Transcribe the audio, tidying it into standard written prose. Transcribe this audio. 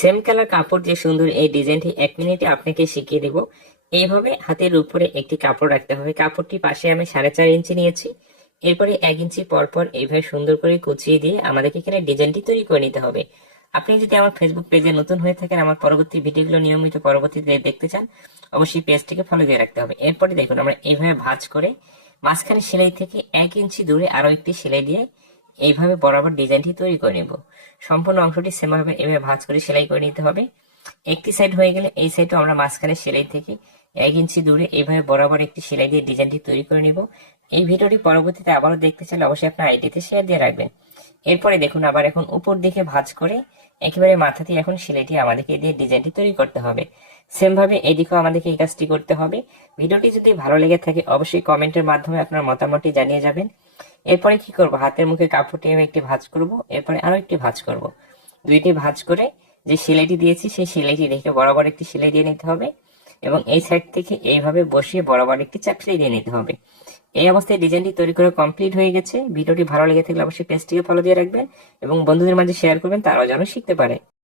Same colour কাপড় দিয়ে সুন্দর এই ডিজাইনটি 1 মিনিটে আপনাকে শিখিয়ে দেব। এইভাবে হাতের উপরে একটি কাপড় রাখতে হবে। কাপড়টি পাশে আমি 4.5 ইঞ্চি নিয়েছি। এরপরে 1 ইঞ্চি পর পর এইভাবে সুন্দর করে কুচিয়ে দিয়ে আমাদেরকে এখানে ডিজাইনটি তৈরি করে নিতে হবে। আপনি যদি আমার ফেসবুক পেজে নতুন হয়ে থাকেন, আমার পরবর্তী ভিডিওগুলো নিয়মিত পরবর্তীতে দেখতে চান, অবশ্যই পেজটিকে ফলো দিয়ে রাখতে হবে। এরপরে দেখুন আমরা এইভাবে ভাঁজ করে মাঝখানে সেলাই থেকে 1 ইঞ্চি দূরে আরো একটি সেলাই দিয়ে এইভাবে বরাবর ডিজাইনটি তৈরি করে নেব। সম্পূর্ণ অংশটি সেম ভাবে এভাবে ভাঁজ করে সেলাই করে নিতে হবে। একটি সাইড হয়ে গেলে এই সাইডও আমরা মাঝখানে সেলাই থেকে 1 ইঞ্চি দূরে এইভাবে বরাবর একটি সেলাই দিয়ে ডিজাইনটি তৈরি করে নিব। এই ভিডিওটি পরবর্তীতে আবারও দেখতে চাইলে অবশ্যই আপনার আইডিতে শেয়ার দিয়ে রাখবেন। এরপরে দেখুন আবার এখন উপর দিকে ভাঁজ করে একেবারে মাথাতে এখন সেলাইটি আমাদেরকে দিয়ে ডিজাইনটি তৈরি করতে হবে। সেম ভাবে এদিকেও আমাদেরকে এই কাজটি করতে হবে। ভিডিওটি যদি ভালো লেগে থাকে অবশ্যই কমেন্টের মাধ্যমে আপনার মতামতটি জানিয়ে যাবেন। এরপরে কি করব, হাতের মুখে কাপড়টি আমি একটি ভাঁজ করব, এরপরে আরো একটি ভাঁজ করব। দুইটি ভাঁজ করে যে সেলাইটি দিয়েছি সেই সেলাইটি রেখে বরাবর একটি সেলাই দিয়ে নিতে হবে এবং এই সাইড থেকে এইভাবে বসিয়ে বরাবর একটি চাপ সেলাই দিয়ে নিতে হবে। এই অবস্থায় ডিজাইনটি তৈরি করে কমপ্লিট হয়ে গেছে। ভিডিওটি ভালো লেগে থাকলে অবশ্যই পেজটিকে ফলো দিয়ে রাখবেন এবং বন্ধুদের মাঝে শেয়ার করবেন, তারাও যেন শিখতে পারে।